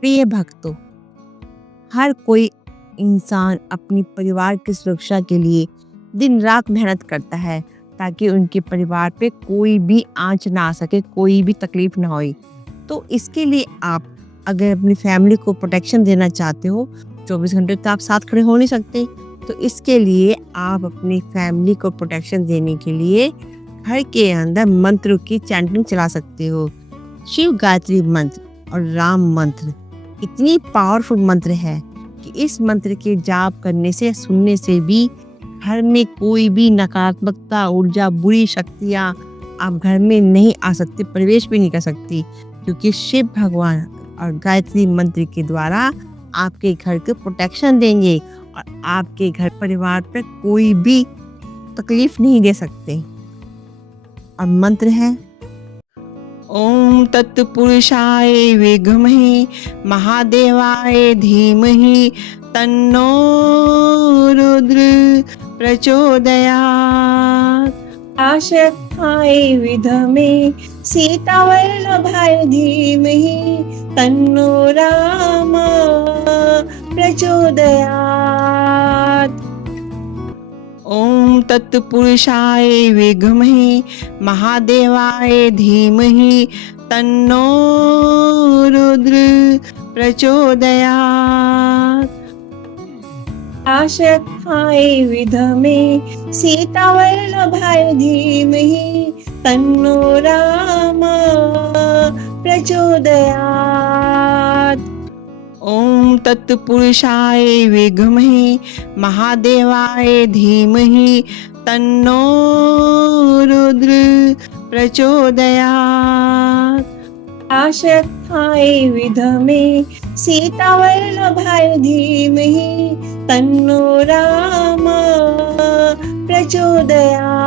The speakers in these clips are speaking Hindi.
प्रिय भक्तों, हर कोई इंसान अपनी परिवार की सुरक्षा के लिए दिन रात मेहनत करता है ताकि उनके परिवार पे कोई भी आंच ना आ सके, कोई भी तकलीफ ना होए। तो इसके लिए आप अगर अपनी फैमिली को प्रोटेक्शन देना चाहते हो, 24 घंटे तो आप साथ खड़े हो नहीं सकते। तो इसके लिए आप अपनी फैमिली को प्रोटेक्शन देने के लिए घर के अंदर मंत्र की चैंटिंग चला सकते हो। शिव गायत्री मंत्र और राम मंत्र इतनी पावरफुल मंत्र है कि इस मंत्र के जाप करने से सुनने से भी घर में कोई भी नकारात्मकता, ऊर्जा, बुरी शक्तियाँ आप घर में नहीं आ सकती, प्रवेश भी नहीं कर सकती, क्योंकि शिव भगवान और गायत्री मंत्र के द्वारा आपके घर को प्रोटेक्शन देंगे और आपके घर परिवार पर कोई भी तकलीफ नहीं दे सकते। और मंत्र है ओम तत्पुरुषाय विद्महे महादेवाय धीमहि तन्नो रुद्र प्रचोदयात्। आशक्ताय विद्महे सीतावल्लभाय धीमहि तन्नो राम प्रचोदयात्। ओम तत्पुरुषाय विद्महे महादेवाय धीमहि तन्नो रुद्र प्रचोदयात्। आशक्ताय विद्महे सीतावल्लभाय धीमहि तन्नो राम प्रचोदयात्। ओम तत्पुरुषाय विद्महे महादेवाय धीमहि तन्नो रुद्र प्रचोदयात्। आशक्ताय विद्महे सीतावल्लभाय धीमहि तन्नो राम प्रचोदयात्।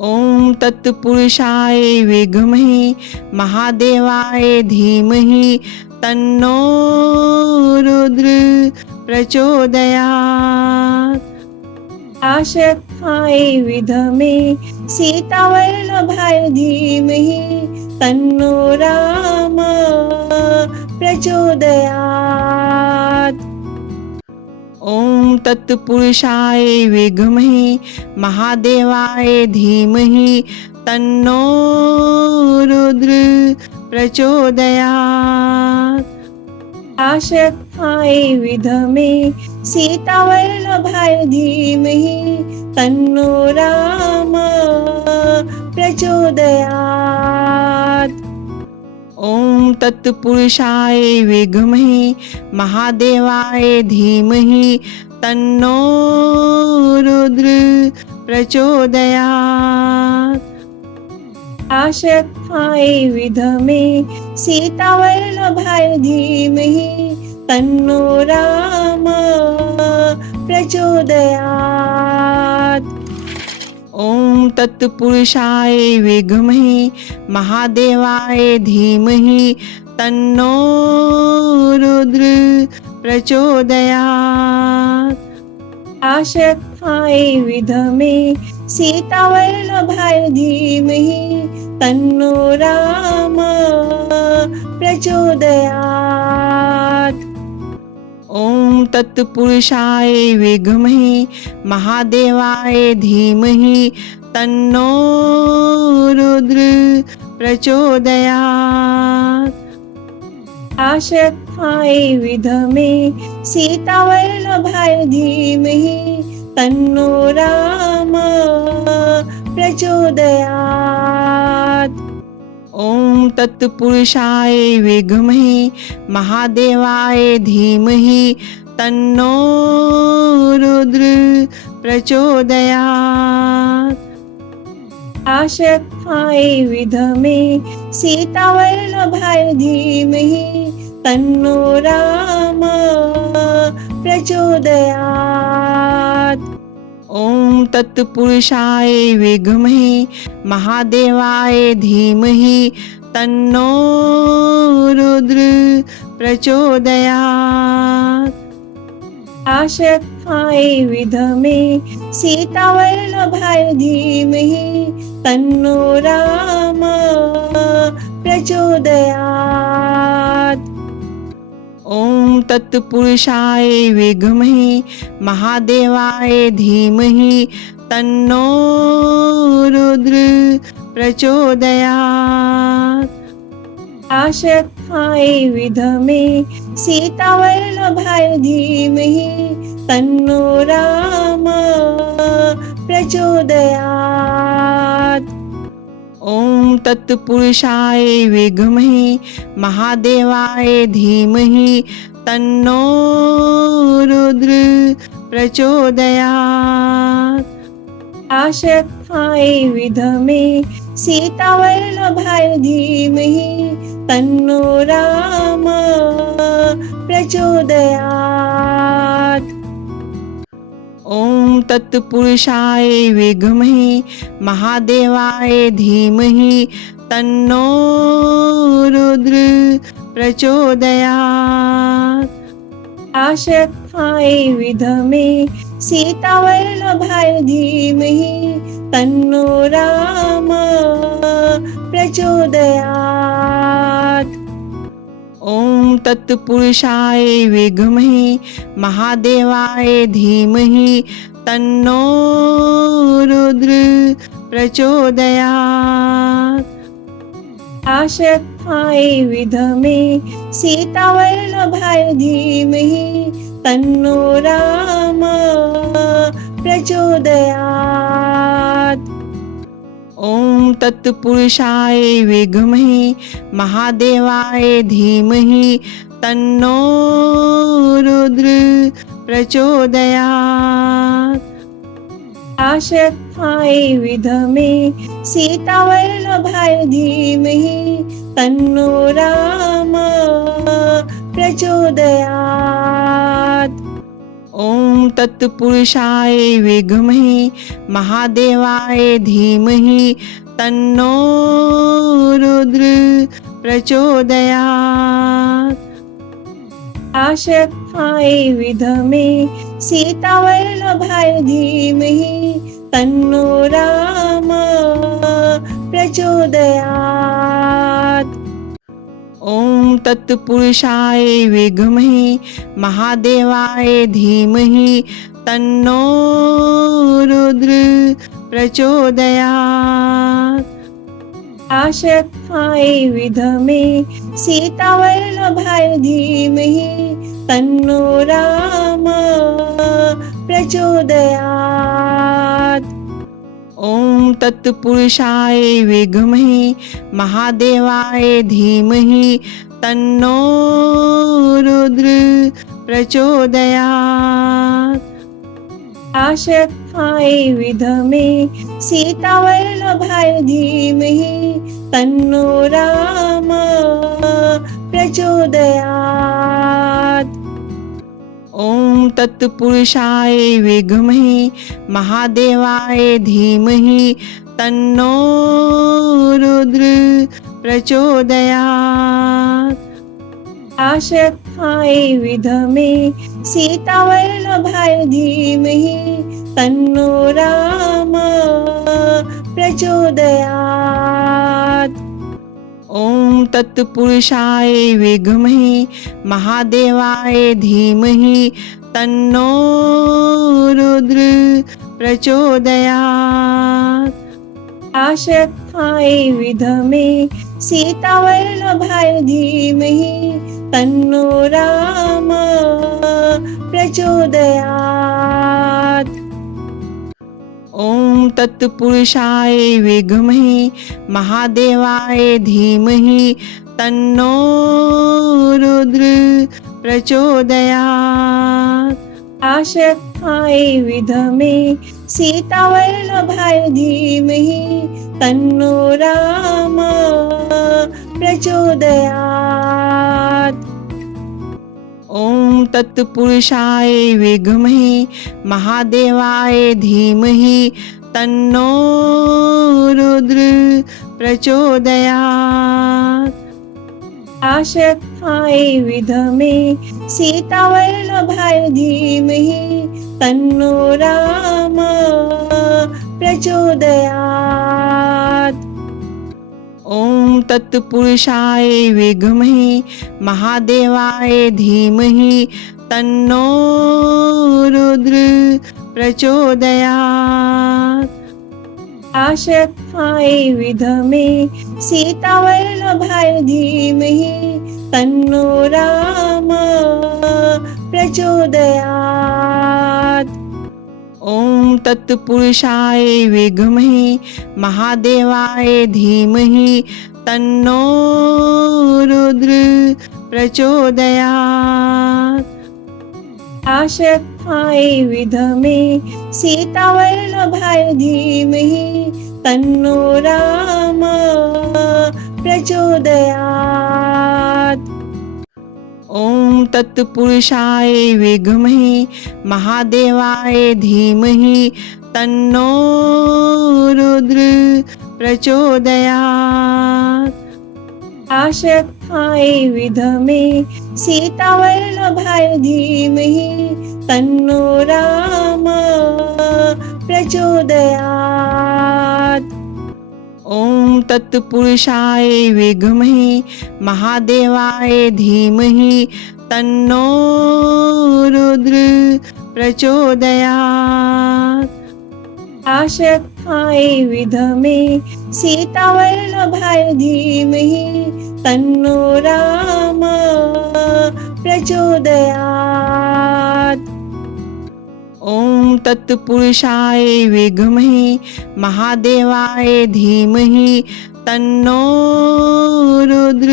ओम तत्पुरुषाय विद्महे महादेवाय धीमहि तन्नो रुद्र प्रचोदयात्। आशक्ताय विद्महे सीतावल्लभाय धीमहि तन्नो राम प्रचोदयात्। ओम तत्पुरुषाय विद्महे महादेवाय धीमहि तन्नो रुद्र प्रचोदयात्। आशक्ताय विद्महे सीतावल्लभाय धीमहि तन्नो राम प्रचोदयात्। ओम तत्पुरुषाय विद्महे महादेवाय धीमहि तन्नो रुद्र प्रचोदयात्। आशक्ताय विद्महे सीतावल्लभाय धीमहि तन्नो राम प्रचोदयात्। ओम तत्पुरुषाय विद्महे महादेवाय धीमहि तन्नो रुद्र प्रचोदयात्। आशक्ताय विद्महे सीतावल्लभाय धीमहि तन्नो राम प्रचोदयात्। ओम तत्पुरुषाय विद्महे महादेवाय धीमहि तन्नो रुद्र प्रचोदयात्। आशक्ताय विद्महे सीतावल्लभाय धीमहि तन्नो राम प्रचोदयात्। ओम तत्पुरुषाय विद्महे महादेवाय धीमहि तन्नो रुद्र प्रचोदयात्। आशक्ताय विद्महे सीतावल्लभाय धीमहि तन्नो राम प्रचोदयात्। ओम तत्पुरुषाय विद्महे महादेवाय धीमहि तन्नो रुद्र प्रचोदयात्। आशक्ताय विद्महे सीतावल्लभाय धीमहि तन्नो राम प्रचोदयात्। ओम तत्पुरुषाय विद्महे महादेवाय धीमहि तन्नो रुद्र प्रचोदयात्। आशक्ताय विद्महे सीतावल्लभाय धीमहि तन्नो राम प्रचोदयात्। ओम तत्पुरुषाय विद्महे महादेवाय धीमहि तन्नो रुद्र प्रचोदयात्। आशक्ताय विद्महे सीतावल्लभाय धीमहि तन्नो राम प्रचोदयात्। ओम तत्पुरुषाय विद्महे महादेवाय धीमहि तन्नो रुद्र प्रचोदयात्। आशक्ताय विद्महे सीतावल्लभाय धीमहि तन्नो राम प्रचोदयात्। ओम तत्पुरुषाय विद्महे महादेवाय धीमहि तन्नो रुद्र प्रचोदयात्। आशक्ताय विद्महे सीतावल्लभाय धीमहि तन्नो राम प्रचोदयात्। ओम तत्पुरुषाय विद्महे महादेवाय धीमहि तन्नो रुद्र प्रचोदयात्। आशक्ताय विद्महे सीतावल्लभाय धीमहि तन्नो राम प्रचोदयात्। ओम तत्पुरुषाय विद्महे महादेवाय धीमहि तन्नो रुद्र प्रचोदयात्। आशक्ताय विद्महे सीतावल्लभाय धीमहि तन्नो राम प्रचोदयात्। ओम तत्पुरुषाय विद्महे महादेवाय धीमहि तन्नो रुद्र प्रचोदयात्। आशक्ताय विद्महे सीतावल्लभाय धीमहि तन्नो राम प्रचोदयात्। ओम तत्पुरुषाय विद्महे महादेवाय धीमहि तन्नो रुद्र प्रचोदयात्। आशक्ताय विद्महे सीतावल्लभाय धीमहि तन्नो राम प्रचोदयात्। ओम तत्पुरुषाय विद्महे महादेवाय धीमहि तन्नो रुद्र प्रचोदयात्। आशक्ताय विद्महे सीतावल्लभाय धीमहि तन्नो राम प्रचोदयात्। ओम तत्पुरुषाय विद्महे महादेवाय धीमहि तन्नो रुद्र प्रचोदयात्। आशक्ताय विद्महे सीतावल्लभाय धीमहि तन्नो राम प्रचोदयात्। ओम तत्पुरुषाय विद्महे महादेवाय धीमहि तन्नो रुद्र प्रचोदयात्। आशक्ताय विद्महे सीतावल्लभाय धीमहि तन्नो राम प्रचोदयात्। ओम तत्पुरुषाय विद्महे महादेवाय धीमहि तन्नो रुद्र प्रचोदयात्। आशक्ताय विद्महे सीतावल्लभाय धीमहि तन्नो राम प्रचोदयात्। ओम तत्पुरुषाय विद्महे महादेवाय धीमहि तन्नो रुद्र प्रचोदयात्। आशक्ताय विद्महे सीतावल्लभाय धीमहि तन्नो राम प्रचोदयात्। ओम तत्पुरुषाय विद्महे महादेवाय धीमहि तन्नो रुद्र प्रचोदयात्। आशक्ताय विद्महे सीतावल्लभाय धीमहि तन्नो राम प्रचोदयात्। ओम तत्पुरुषाय विद्महे महादेवाय धीमहि तन्नो रुद्र प्रचोदयात्। आशक्ताय विद्महे सीतावल्लभाय धीमहि तन्नो राम प्रचोदयात्। ओम तत्पुरुषाय विद्महे महादेवाय धीमहि तन्नो रुद्र प्रचोदयात्। आशक्ताय विद्महे सीतावल्लभाय धीमहि तन्नो राम प्रचोदयात्। ओम तत्पुरुषाय विद्महे महादेवाय धीमहि तन्नो रुद्र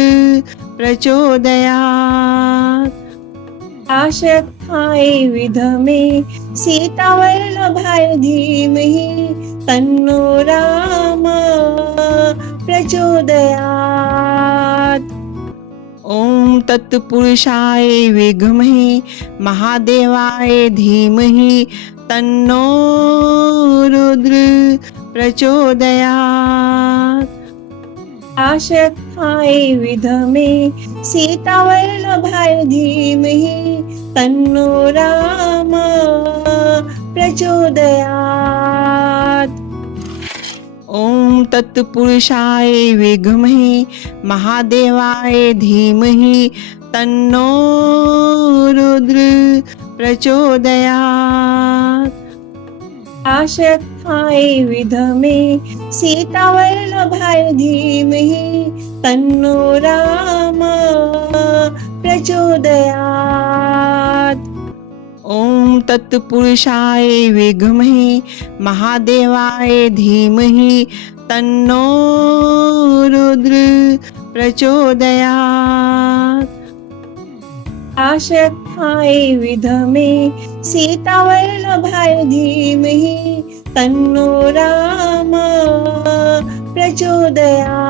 प्रचोदयात्। आशक्ताय विद्महे सीतावल्लभाय धीमहि तन्नो राम प्रचोदयात्। ओम तत्पुरुषाय विद्महे महादेवाय धीमहि तन्नो रुद्र प्रचोदयात्। आशक्ताय विद्महे सीतावल्लभाय धीमहि तन्नो राम प्रचोदयात्। ओम तत्पुरुषाय विद्महे महादेवाय धीमहि तन्नो रुद्र प्रचोदयात्। आशक्ताय विद्महे सीतावल्लभाय धीमहि तन्नो राम प्रचोदयात्। ओम तत्पुरुषाय विद्महे महादेवाय धीमहि तन्नो रुद्र प्रचोदयात्। आशक्ताय विद्महे सीतावल्लभाय धीमहि तन्नो राम प्रचोदयात्।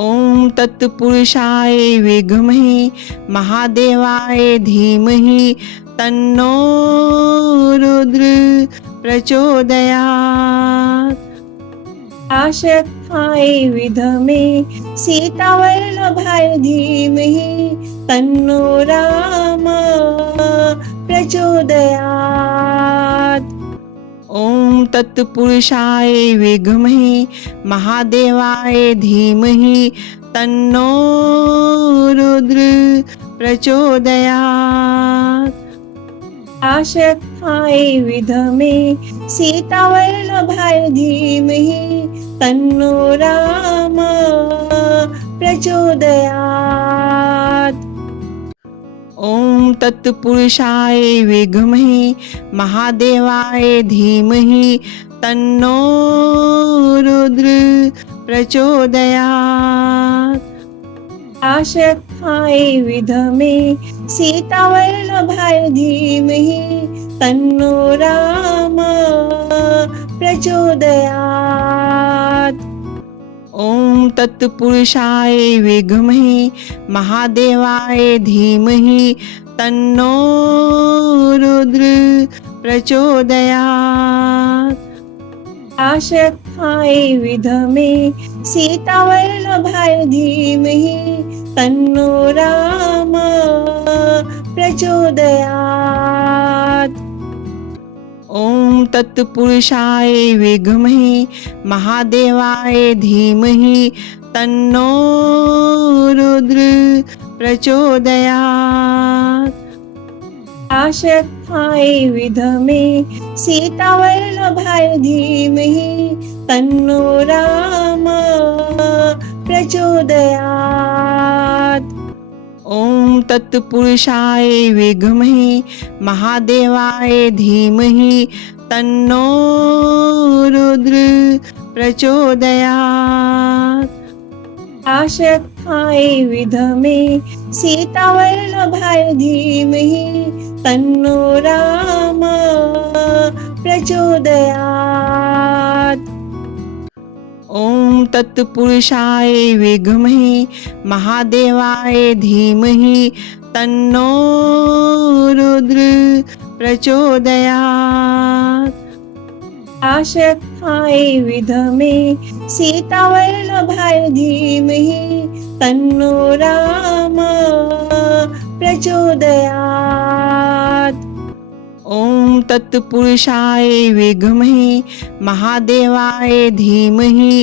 ओम तत्पुरुषाय विद्महे महादेवाय धीमहि तन्नो रुद्र प्रचोदयात्। आशक्ताय विद्महे सीतावल्लभाय धीमहि तन्नो राम प्रचोदयात्। ओम तत्पुरुषाय विद्महे महादेवाय धीमहि तन्नो रुद्र प्रचोदयात्। आशक्ताय विद्महे सीतावल्लभाय धीमहि तन्नो राम प्रचोदयात्। ओम तत्पुरुषाय विद्महे महादेवाय धीमहि तन्नो रुद्र प्रचोदयात्। आशक्ताय विद्महे सीतावल्लभाय धीमहि तन्नो राम प्रचोदयात्। ओम तत्पुरुषाय विद्महे महादेवाय धीमहि तन्नो रुद्र प्रचोदयात्। आशक्ताय विद्महे सीतावल्लभाय धीमहि तन्नो राम प्रचोदयात्। ओम तत्पुरुषाय विद्महे महादेवाय धीमहि तन्नो रुद्र प्रचोदयात्। आशक्ताय विद्महे सीतावल्लभाय धीमहि तन्नो राम प्रचोदयात्। ओम तत्पुरुषाय विद्महे महादेवाय धीमहि तन्नो रुद्र प्रचोदयात्। आशक्ताय विद्महे सीतावल्लभाय धीमहि तन्नो राम प्रचोदयात्। ओम तत्पुरुषाय विद्महे महादेवाय धीमहि तन्नो रुद्र प्रचोदयात्। आशक्ताय विद्महे सीतावल्लभाय धीमहि तन्नो राम प्रचोदयात्। ओम तत्पुरुषाय विद्महे महादेवाय धीमहि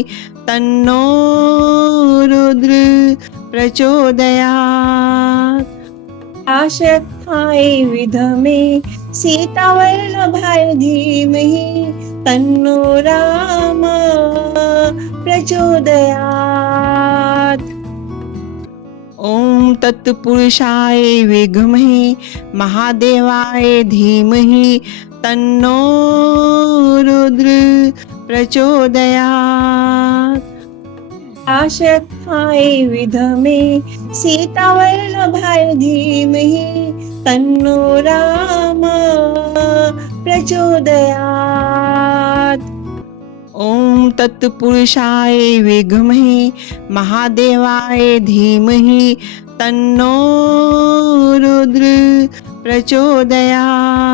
तन्नो रुद्र प्रचोदयात्। आशक्ताय विद्महे सीतावल्लभाय धीमहि तन्नो राम प्रचोदयात्। ओम तत्पुरुषाय विद्महे महादेवाय धीमहि तन्नो रुद्र प्रचोदयात्। आशक्ताय विद्महे सीतावल्लभाय धीमहि तन्नो राम प्रचोदयात्। ओम तत्पुरुषाय विद्महे महादेवाय धीमहि तन्नो रुद्र प्रचोदयात्।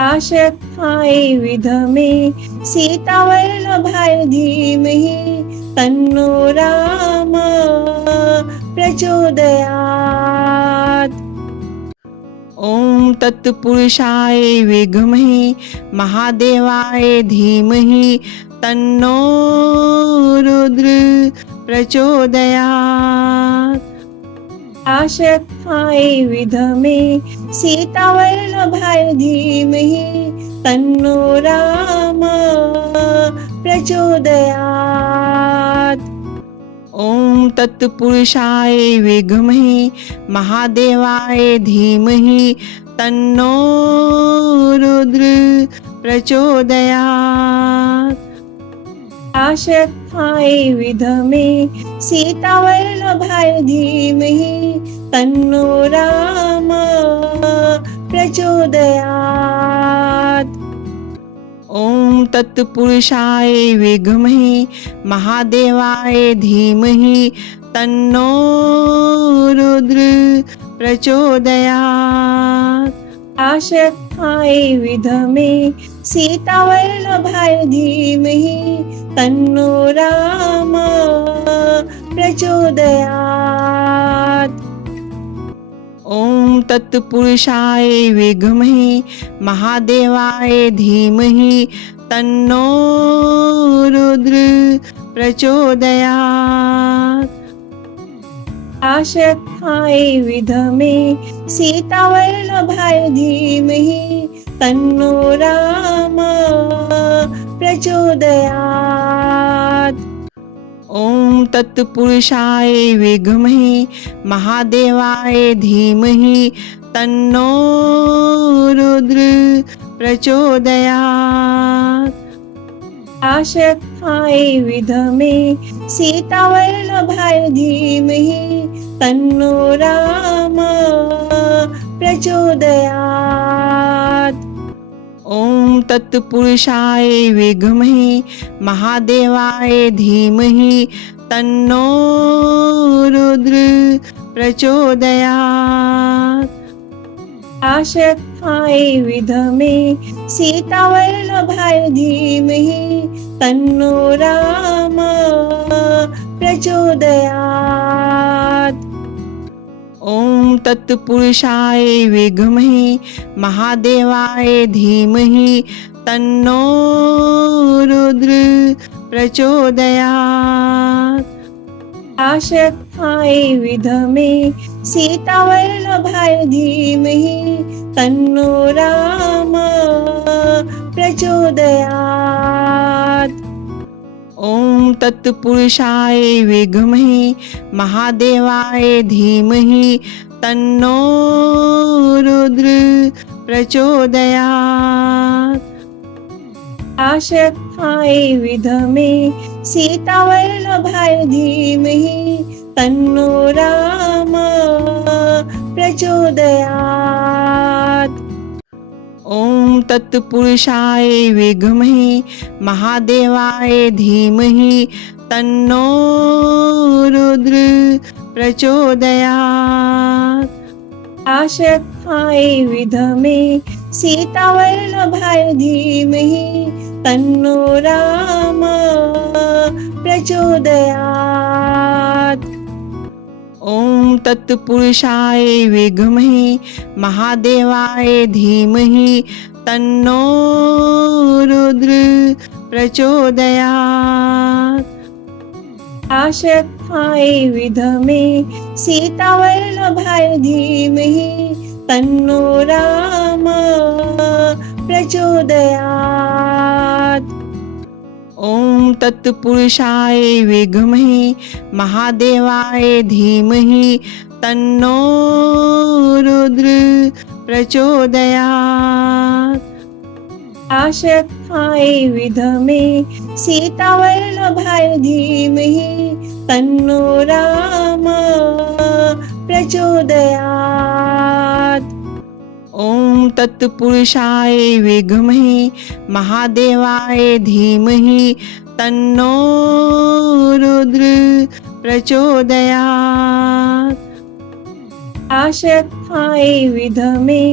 आशक्ताय विद्महे सीतावल्लभाय धीमहि तन्नो राम प्रचोदयात्। ओम तत्पुरुषाय विद्महे महादेवाय धीमहि तन्नो रुद्र प्रचोदयात्। आशक्ताय विद्महे सीतावल्लभाय धीमहि तन्नो राम प्रचोदयात्। ओम तत्पुरुषाय विद्महे महादेवाय धीमहि तन्नो रुद्र प्रचोदयात्। आशक्ताय विद्महे सीतावल्लभाय धीमहि तन्नो राम प्रचोदयात्। ओम तत्पुरुषाय विद्महे महादेवाय धीमहि तन्नो रुद्र प्रचोदयात्। आशक्ताय विद्महे सीतावल्लभाय धीमहि तन्नो राम प्रचोदयात्। ओम तत्पुरुषाय विद्महे महादेवाय धीमहि तन्नो रुद्र प्रचोदयात्। आशक्ताय विद्महे सीतावल्लभाय धीमहि तन्नो राम प्रचोदयात्। ओम तत्पुरुषाय विद्महे महादेवाय धीमहि तन्नो रुद्र प्रचोदयात्। आशक्ताय विद्महे सीतावल्लभाय धीमहि तन्नो राम प्रचोदयात्। ओम तत्पुरुषाय विद्महे महादेवाय धीमहि तन्नो रुद्र प्रचोदयात्। आशक्ताय विद्महे सीतावल्लभाय धीमहि तन्नो राम प्रचोदयात्। ओम तत्पुरुषाय विद्महे महादेवाय धीमहि तन्नो रुद्र प्रचोदयात्। आशक्ताय विद्महे सीतावल्लभाय धीमहि तन्नो राम प्रचोदयात्। ओम तत्पुरुषाय विद्महे महादेवाय धीमहि तन्नो रुद्र प्रचोदयात्। आशक्ताय विद्महे सीतावल्लभाय धीमहि तन्नो राम प्रचोदयात्। ओम तत्पुरुषाय विद्महे महादेवाय धीमहि तन्नो रुद्र प्रचोदयात्। आशक्ताय विद्महे सीतावल्लभाय धीमहि तन्नो राम प्रचोदयात्। ओम तत्पुरुषाय विद्महे महादेवाय धीमहि तन्नो रुद्र प्रचोदयात्। आशक्ताय विद्महे सीतावल्लभाय धीमहि तन्नो राम प्रचोदयात्। ओम तत्पुरुषाय विद्महे महादेवाय धीमहि तन्नो रुद्र प्रचोदयात्। आशक्ताय विद्महे सीतावल्लभाय धीमहि तन्नो राम प्रचोदयात्। ओम तत्पुरुषाय विद्महे महादेवाय धीमहि तन्नो रुद्र प्रचोदयात्। आशक्ताय विद्महे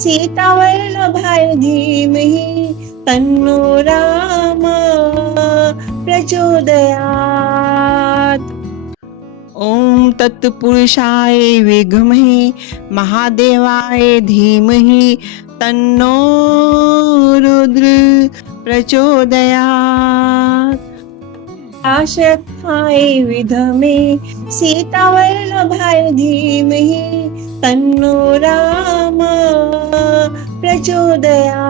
सीतावल्लभाय धीमहि तन्नो राम प्रचोदयात्। ओम तत्पुरुषाय विद्महे महादेवाय धीमहि तन्नो रुद्र प्रचोदयात्। आशक्ताय विद्महे सीतावल्लभाय धीमहि तन्नो राम प्रचोदयात्।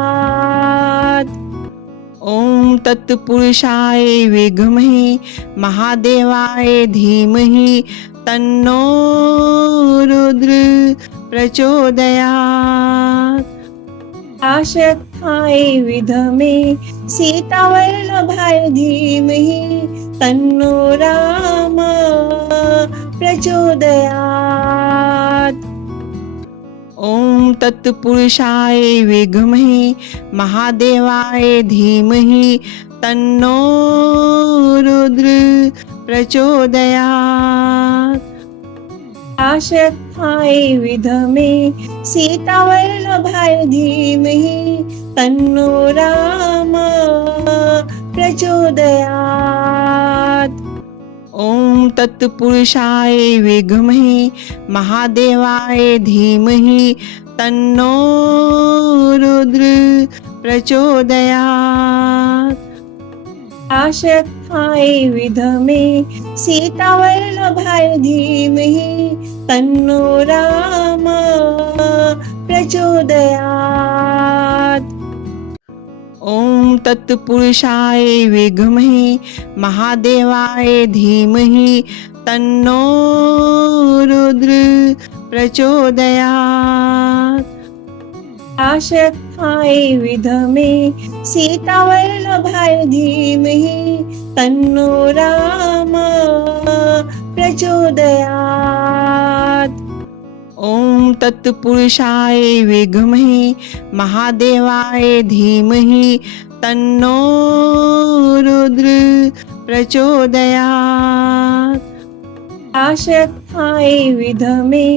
ओम तत्पुरुषाय विद्महे महादेवाय धीमहि तन्नो रुद्र प्रचोदयात्। आशक्ताय विद्महे सीतावल्लभाय धीमहि तन्नो राम प्रचोदयात्। ओम तत्पुरुषाय विद्महे महादेवाय धीमहि तन्नो रुद्र प्रचोदयात्। आशक्ताय विद्महे सीतावल्लभाय धीमहि तन्नो राम प्रचोदयात्। ओम तत्पुरुषाय विद्महे महादेवाय धीमहि तन्नो रुद्र प्रचोदयात्। आशक्ताय विद्महे सीतावल्लभाय धीमहि तन्नो राम प्रचोदयात्। ओम तत्पुरुषाय विद्महे महादेवाय धीमहि तन्नो रुद्र प्रचोदयात्। आशक्ताय विद्महे सीतावल्लभाय धीमहि तन्नो राम प्रचोदयात्। ओम तत्पुरुषाय विद्महे महादेवाय धीमहि तन्नो रुद्र प्रचोदयात्। आशक्ताय विद्महे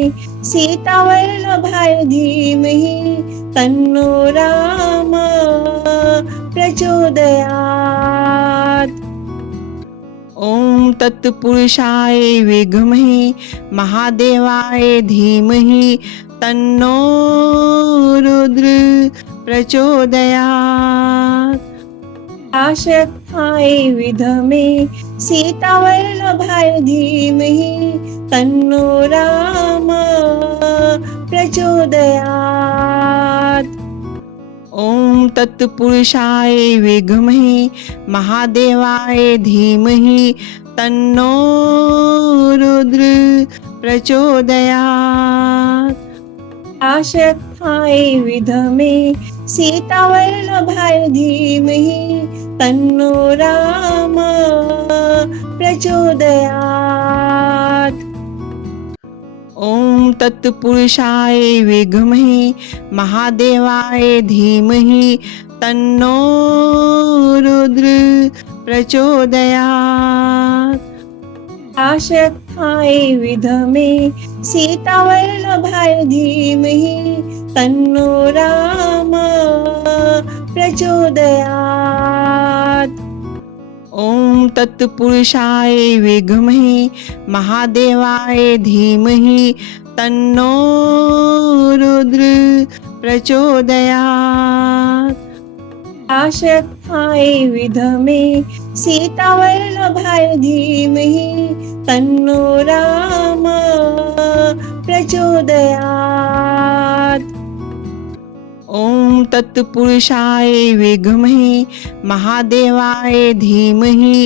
सीतावल्लभाय धीमहि तन्नो राम प्रचोदयात्। ओम तत्पुरुषाय विद्महे महादेवाय धीमहि तन्नो रुद्र प्रचोदयात्। आशक्ताय विद्महे सीतावल्लभाय धीमहि तन्नो राम प्रचोदयात्। ओम तत्पुरुषाय विद्महे महादेवाय धीमहि तन्नो रुद्र प्रचोदयात्। आशक्ताय विद्महे सीतावल्लभाय धीमहि तन्नो राम प्रचोदयात्। ओम तत्पुरुषाय विद्महे महादेवाय धीमहि तन्नो रुद्र प्रचोदयात्। आशक्ताय विद्महे सीतावल्लभाय धीमहि तन्नो राम प्रचोदयात्। ओम तत्पुरुषाय विद्महे महादेवाय धीमहि तन्नो रुद्र प्रचोदयात्। आशक्ताय विद्महे सीतावल्लभाय धीमहि तन्नो राम प्रचोदयात्। ओम तत्पुरुषाय विद्महे महादेवाय धीमहि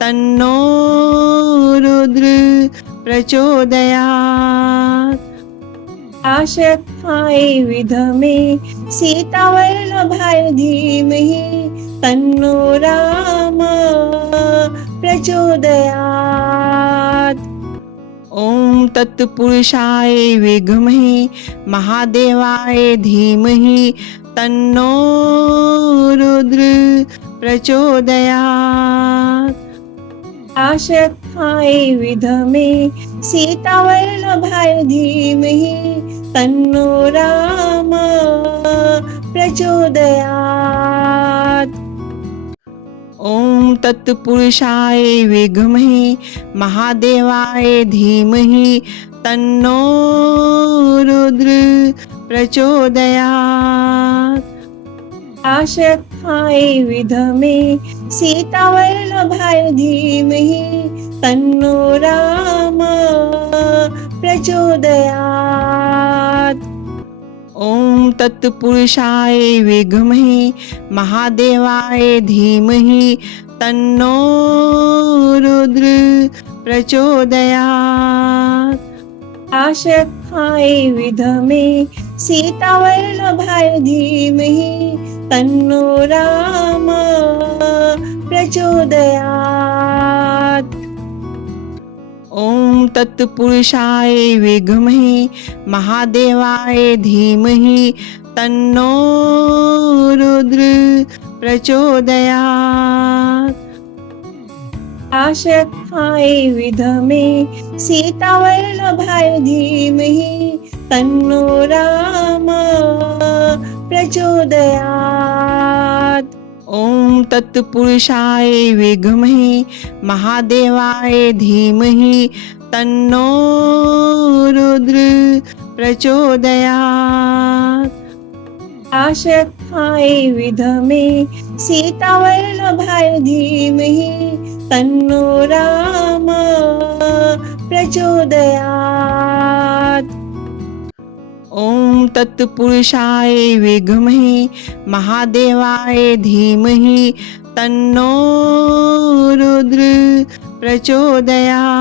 तन्नो रुद्र प्रचोदयात्। आशक्ताय विद्महे सीतावल्लभाय धीमहि तन्नो राम प्रचोदयात्। ओम तत्पुरुषाय विद्महे महादेवाय धीमहि तन्नो रुद्र प्रचोदयात्। आशक्ताय विद्महे सीतावल्लभाय धीमहि तन्नो राम प्रचोदयात्। ओम तत्पुरुषाय विद्महे महादेवाय धीमहि तन्नो रुद्र प्रचोदयात्। आशक्ताय विद्महे सीतावल्लभाय धीमहि तन्नो राम प्रचोदयात्। ओम तत्पुरुषाय विद्महे महादेवाय धीमहि तन्नो रुद्र प्रचोदयात्। आशक्ताय विद्महे सीतावल्लभाय धीमहि तन्नो राम प्रचोदयात्। ओम तत्पुरुषाय विद्महे महादेवाय धीमहि तन्नो रुद्र प्रचोदयात्। आशक्ताय विद्महे सीतावल्लभाय धीमहि तन्नो राम प्रचोदयात्। ओम तत्पुरुषाय विद्महे महादेवाय धीमहि तन्नो रुद्र प्रचोदयात्। आशक्ताय विद्महे सीतावल्लभाय धीमहि तन्नो राम प्रचोदयात्। ओम तत्पुरुषाय विद्महे महादेवाय धीमहि तन्नो रुद्र प्रचोदयात्।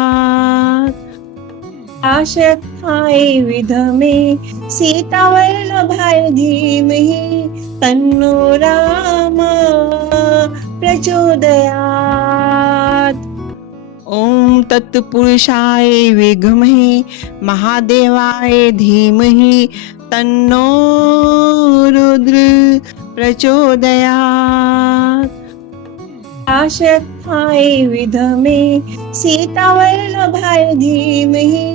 आशक्ताय विद्महे सीतावल्लभाय धीमहि तन्नो राम प्रचोदयात्। ओम तत्पुरुषाय विद्महे महादेवाय धीमहि तन्नो रुद्र प्रचोदयात्। आशक्ताय विद्महे सीतावल्लभाय धीमहि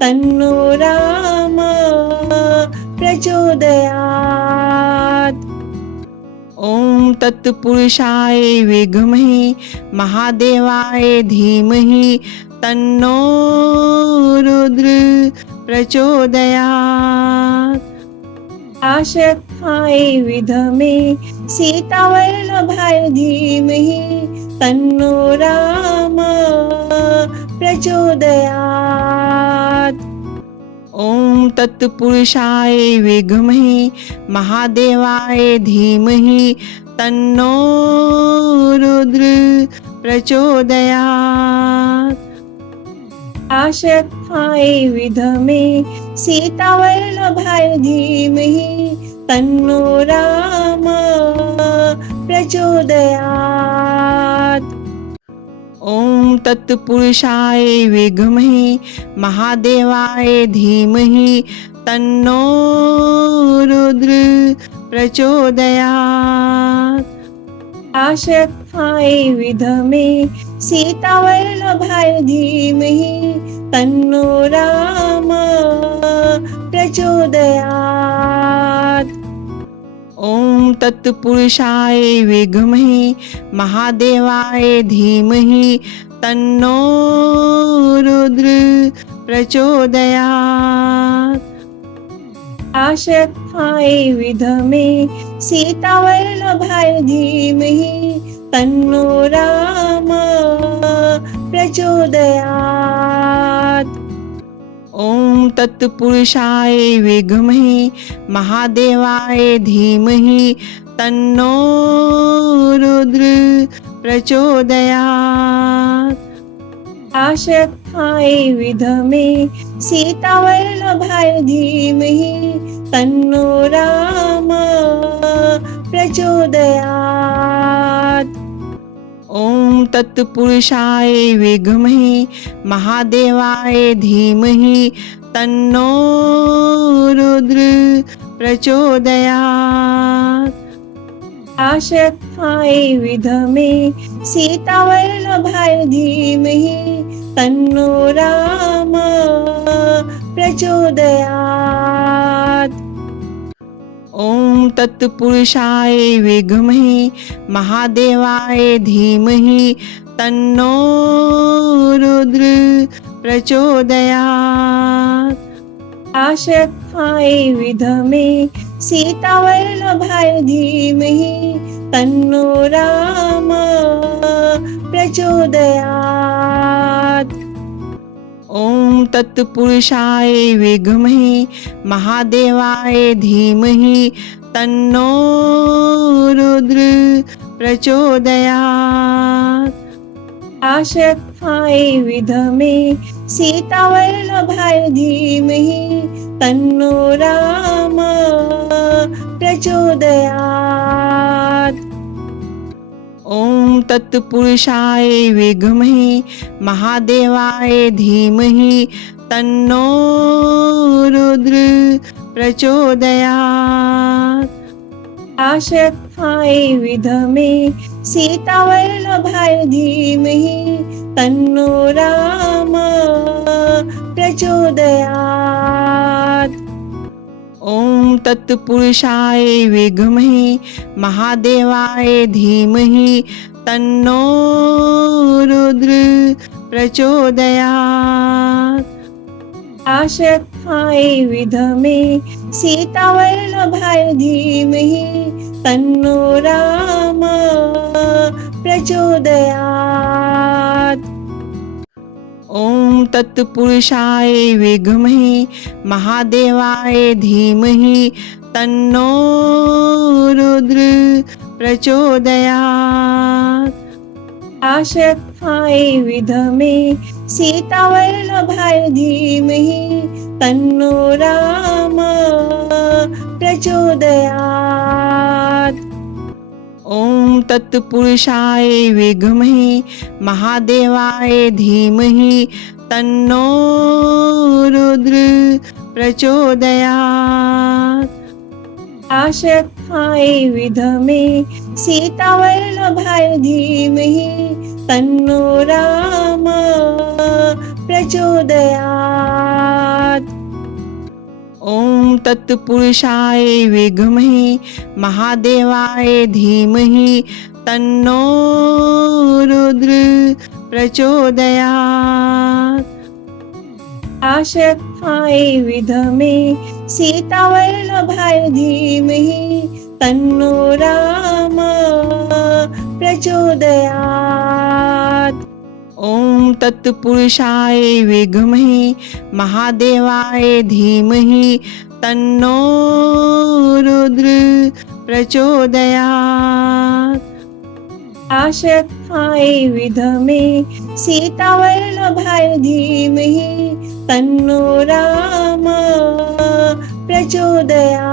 तन्नो राम प्रचोदयात्। ओम तत्पुरुषाय विद्महे महादेवाय धीमहि तन्नो रुद्र प्रचोदयात्। आशक्ताय विद्महे सीतावल्लभाय धीमहि तन्नो राम प्रचोदयात्। ओम तत्पुरुषाय विद्महे महादेवाय धीमहि तन्नो रुद्र प्रचोदयात्। आशक्ताय विद्महे सीतावल्लभाय धीमहि तन्नो राम प्रचोदयात्। ओम तत्पुरुषाय विद्महे महादेवाय धीमहि तन्नो रुद्र प्रचोदयात्। आशक्ताय विद्महे सीतावल्लभाय धीमहि तन्नो राम प्रचोदयात्। ओम तत्पुरुषाय विद्महे महादेवाय धीमहि तन्नो रुद्र प्रचोदयात्। आशक्ताय विद्महे सीतावल्लभाय धीमहि तन्नो राम प्रचोदयात्। ओम तत्पुरुषाय विद्महे महादेवाय धीमहि तन्नो रुद्र प्रचोदयात्। आशक्ताय विद्महे सीतावल्लभाय धीमहि तन्नो राम प्रचोदयात्। ओम तत्पुरुषाय विद्महे महादेवाय धीमहि तन्नो रुद्र प्रचोदयात्। आशक्ताय विद्महे सीतावल्लभाय धीमहि तन्नो राम प्रचोदयात्। ओम तत्पुरुषाय विद्महे महादेवाय धीमहि तन्नो रुद्र प्रचोदयात्। आशक्ताय विद्महे सीतावल्लभाय धीमहि तन्नो राम प्रचोदयात्। ओम तत्पुरुषाय विद्महे महादेवाय धीमहि तन्नो रुद्र प्रचोदयात्। आशक्ताय विद्महे सीतावल्लभाय धीमहि तन्नो राम प्रचोदयात्। ओम तत्पुरुषाय विद्महे महादेवाय धीमहि तन्नो रुद्र प्रचोदयात्। आशक्ताय विद्महे सीतावल्लभाय धीमहि तन्नो राम प्रचोदयात्। ओम तत्पुरुषाय विद्महे महादेवाय धीमहि तन्नो रुद्र प्रचोदयात्। आशक्ताय विद्महे सीतावल्लभाय धीमहि तन्नो राम प्रचोदयात्। ओम तत्पुरुषाय विद्महे महादेवाय धीमहि तन्नो रुद्र प्रचोदयात्। आशक्ताय विद्महे सीतावल्लभाय धीमहि तन्नो राम प्रचोदयात्। ओम तत्पुरुषाय विद्महे महादेवाय धीमहि तन्नो रुद्र प्रचोदयात्। आशक्ताय विद्महे सीतावल्लभाय धीमहि तन्नो राम प्रचोदयात्। ओम तत्पुरुषाय विद्महे महादेवाय धीमहि तन्नो रुद्र प्रचोदयात्। आशक्ताय विद्महे सीतावल्लभाय धीमहि तन्नो राम प्रचोदयात्। ओम तत्पुरुषाय विद्महे महादेवाय धीमहि तन्नो रुद्र प्रचोदयात्। आशक्ताय विद्महे सीतावल्लभाय धीमहि तन्नो राम प्रचोदयात्।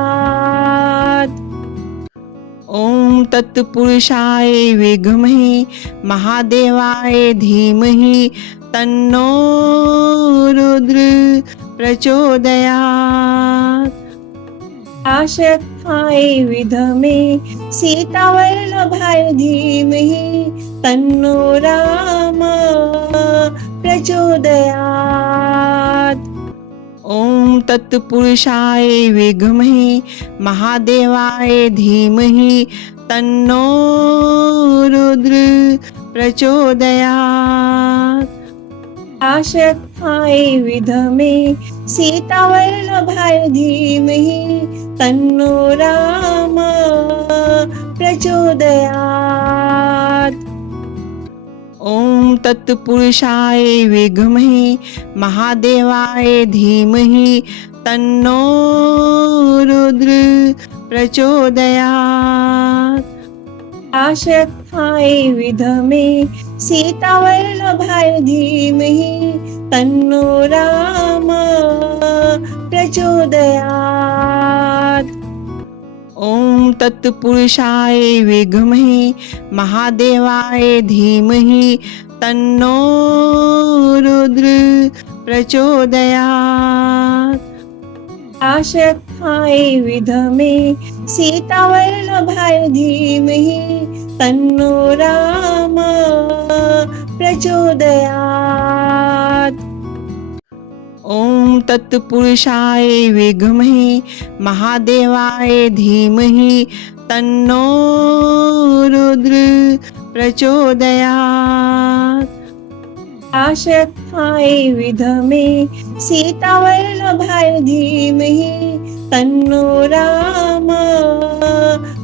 ओम तत्पुरुषाय विद्महे महादेवाय धीमहि तन्नो रुद्र प्रचोदयात्। आशक्ताय विद्महे सीतावल्लभाय धीमहि तन्नो राम प्रचोदयात्। ओम तत्पुरुषाय विद्महे महादेवाय धीमहि तन्नो रुद्र प्रचोदयात्। आशक्ताय विद्महे सीतावल्लभाय धीमहि तन्नो राम प्रचोदयात्। ओम तत्पुरुषाय विद्महे महादेवाय धीमहि तन्नो रुद्र प्रचोदयात्। आशक्ताय विद्महे सीतावल्लभाय धीमहि तन्नो राम प्रचोदयात्। ओम तत्पुरुषाय विद्महे महादेवाय धीमहि तन्नो रुद्र प्रचोदयात्। आशक्ताय विद्महे सीतावल्लभाय धीमहि तन्नो राम प्रचोदयात्। ओम तत्पुरुषाय विद्महे महादेवाय धीमहि तन्नो रुद्र प्रचोदयात्। आशक्ताय विद्महे सीतावल्लभाय धीमहि तन्नो राम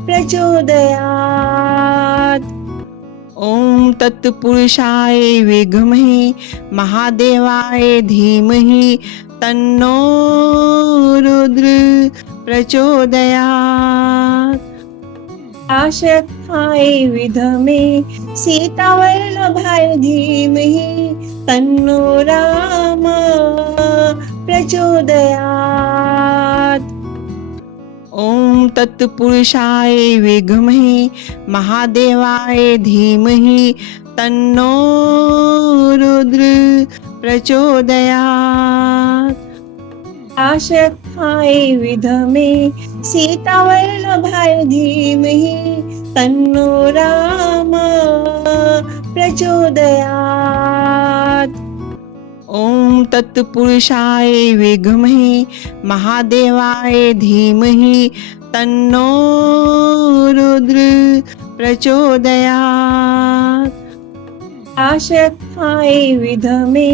प्रचोदयात्। ओम तत्पुरुषाय विद्महे महादेवाय धीमहि तन्नो रुद्र प्रचोदयात्। आशक्ताय विद्महे सीतावल्लभाय धीमहि तन्नो राम प्रचोदयात्। ओम तत्पुरुषाय विद्महे महादेवाय धीमहि तन्नो रुद्र प्रचोदयात्। आशक्ताय विद्महे सीतावल्लभाय धीमहि तन्नो राम प्रचोदयात्। ओम तत्पुरुषाय विद्महे महादेवाय धीमहि तन्नो रुद्र प्रचोदयात्। आशक्ताय विद्महे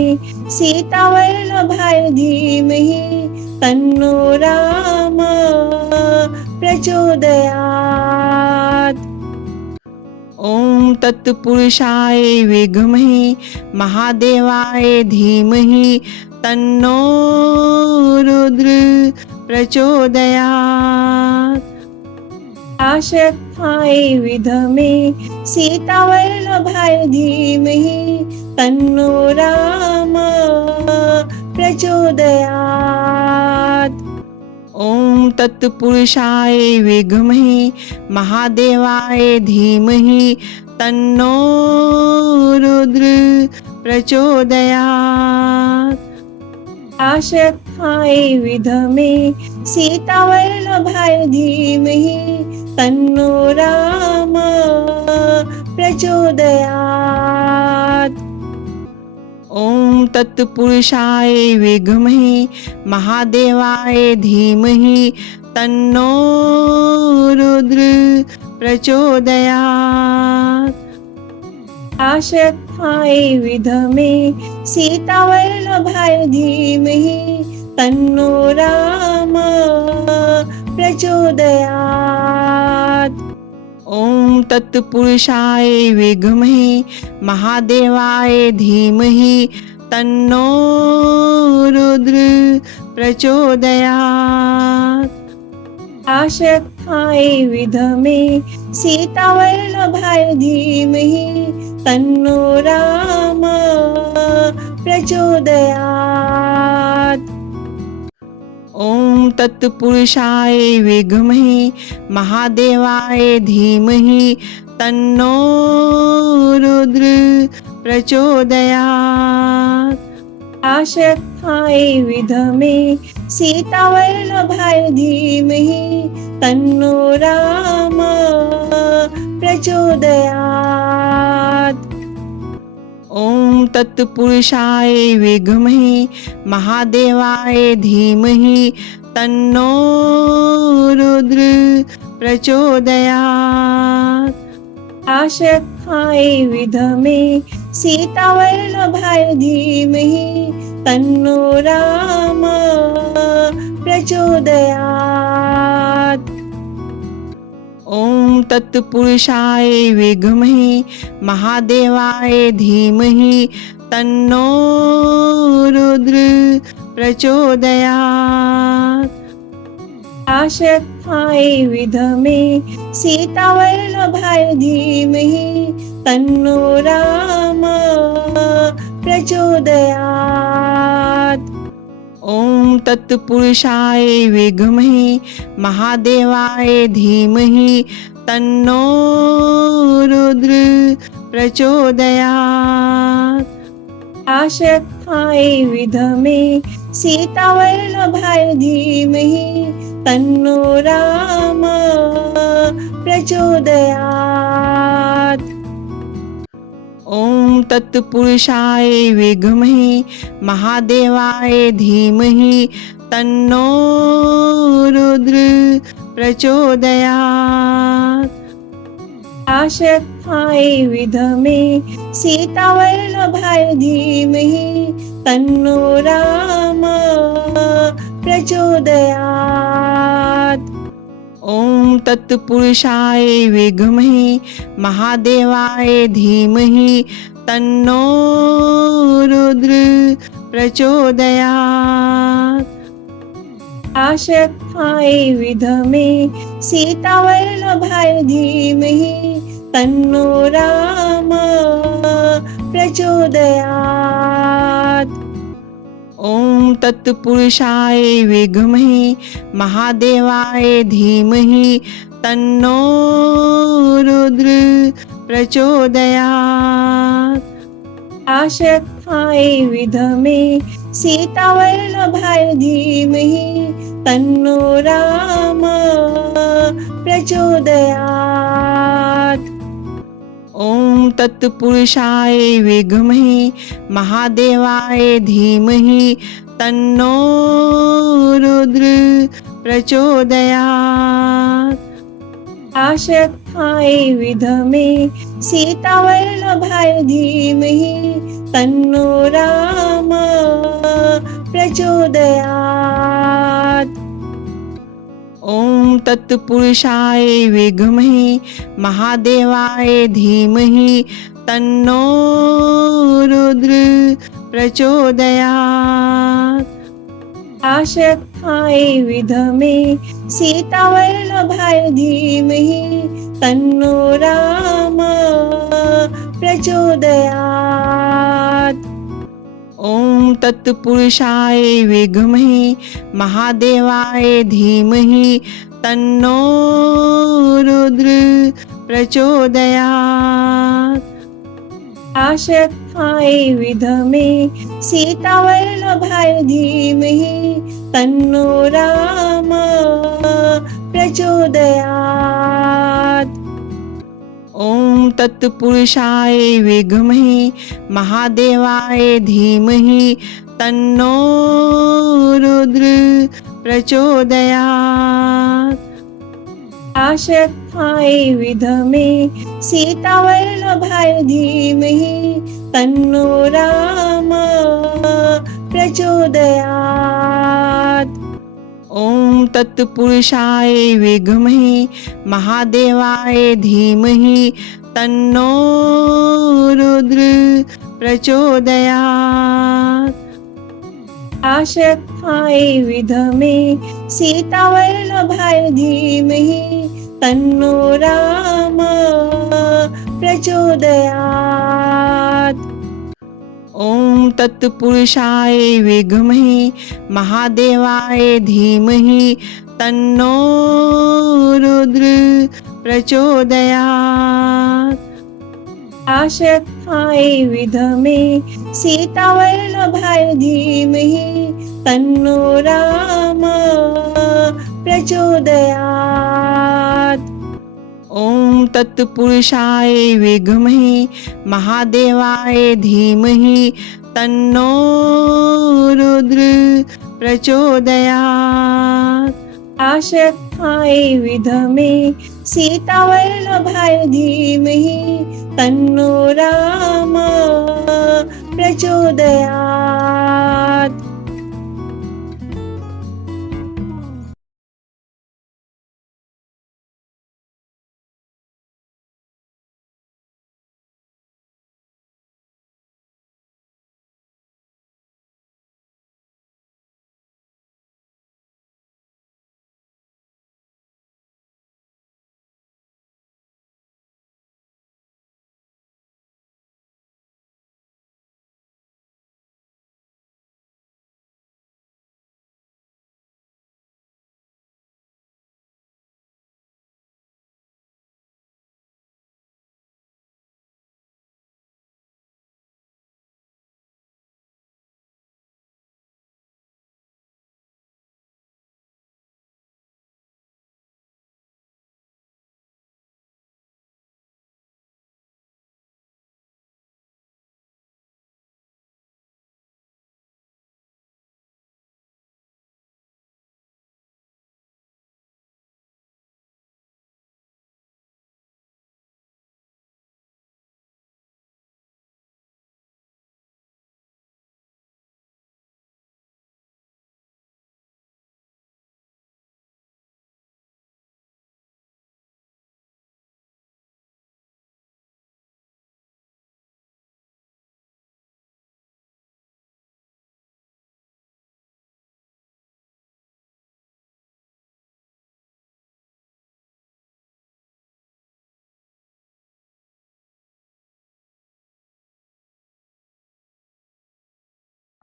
सीतावल्लभाय धीमहि तन्नो राम प्रचोदयात्। ओम तत्पुरुषाय विद्महे महादेवाय धीमहि तन्नो रुद्र प्रचोदयात्। आशक्ताय विद्महे सीतावल्लभाय धीमहि तन्नो राम प्रचोदयात्। ओम तत्पुरुषाय विद्महे महादेवाय धीमहि तन्नो रुद्र प्रचोदयात्। आशक्ताय विद्महे सीतावल्लभाय धीमहि तन्नो राम प्रचोदयात्। ओम तत्पुरुषाय विद्महे महादेवाय धीमहि तन्नो रुद्र प्रचोदयात्। आशक्ताय विद्महे सीतावल्लभाय धीमहि तन्नो राम प्रचोदयात्। ओम तत्पुरुषाय विद्महे महादेवाय धीमहि तन्नो रुद्र प्रचोदयात्। आशक्ताय विद्महे सीतावल्लभाय धीमहि तन्नो राम प्रचोदयात्। ओम तत्पुरुषाय विद्महे महादेवाय धीमहि तन्नो रुद्र प्रचोदयात्। आशक्ताय विद्महे सीतावल्लभाय धीमहि तन्नो राम प्रचोदयात्। ओम तत्पुरुषाय विद्महे महादेवाय धीमहि तन्नो रुद्र प्रचोदयात्। आशक्ताय विद्महे सीतावल्लभाय धीमहि तन्नो राम प्रचोदयात्। ओम तत्पुरुषाय विद्महे महादेवाय धीमहि तन्नो रुद्र प्रचोदयात्। आशक्ताय विद्महे सीतावल्लभाय धीमहि तन्नो राम प्रचोदयात्। ओम तत्पुरुषाय विद्महे महादेवाय धीमहि तन्नो रुद्र प्रचोदयात्। आशक्ताय विद्महे सीतावल्लभाय धीमहि तन्नो राम प्रचोदयात्। ओम तत्पुरुषाय विद्महे महादेवाय धीमहि तन्नो रुद्र प्रचोदयात्। आशक्ताय विद्महे सीतावल्लभाय धीमहि तन्नो राम प्रचोदयात्। ओम तत्पुरुषाय विद्महे महादेवाय धीमहि तन्नो रुद्र प्रचोदयात्। आशक्ताय विद्महे सीतावल्लभाय धीमहि तन्नो राम प्रचोदयात्। ओम तत्पुरुषाय विद्महे महादेवाय धीमहि तन्नो रुद्र प्रचोदयात्। आशक्ताय विद्महे सीतावल्लभाय धीमहि तन्नो राम प्रचोदयात्। ओम तत्पुरुषाय विद्महे महादेवाय धीमहि तन्नो रुद्र प्रचोदयात्। आशक्ताय विद्महे सीतावल्लभाय धीमहि तन्नो राम प्रचोदयात्। ओम तत्पुरुषाय विद्महे महादेवाय धीमहि तन्नो रुद्र प्रचोदयात्। आशक्ताय विद्महे सीतावल्लभाय धीमहि तन्नो राम प्रचोदयात्। ओम तत्पुरुषाय विद्महे महादेवाय धीमहि तन्नो रुद्र प्रचोदयात्। आशक्ताय विद्महे सीतावल्लभाय धीमहि तन्नो राम प्रचोदयात्। ओम तत्पुरुषाय विद्महे महादेवाय धीमहि तन्नो रुद्र प्रचोदयात्। आशक्ताय विद्महे सीतावल्लभाय धीमहि तन्नो राम प्रचोदयात्। ओम तत्पुरुषाय विद्महे महादेवाय धीमहि तन्नो रुद्र प्रचोदयात्। आशक्ताय विद्महे सीतावल्लभाय धीमहि तन्नो राम प्रचोदयात्। ओम तत्पुरुषाय विद्महे महादेवाय धीमहि तन्नो रुद्र प्रचोदयात्। आशक्ताय विद्महे सीतावल्लभाय धीमहि तन्नो राम प्रचोदयात्। ओम तत्पुरुषाय विद्महे महादेवाय धीमहि तन्नो रुद्र प्रचोदयात्। आशक्ताय विद्महे सीतावल्लभाय धीमहि तन्नो राम प्रचोदयात्।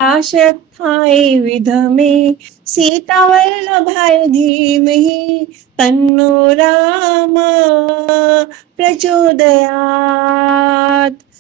आशक्ताय विद्महे सीतावल्लभाय धीमहि तन्नो राम प्रचोदयात्।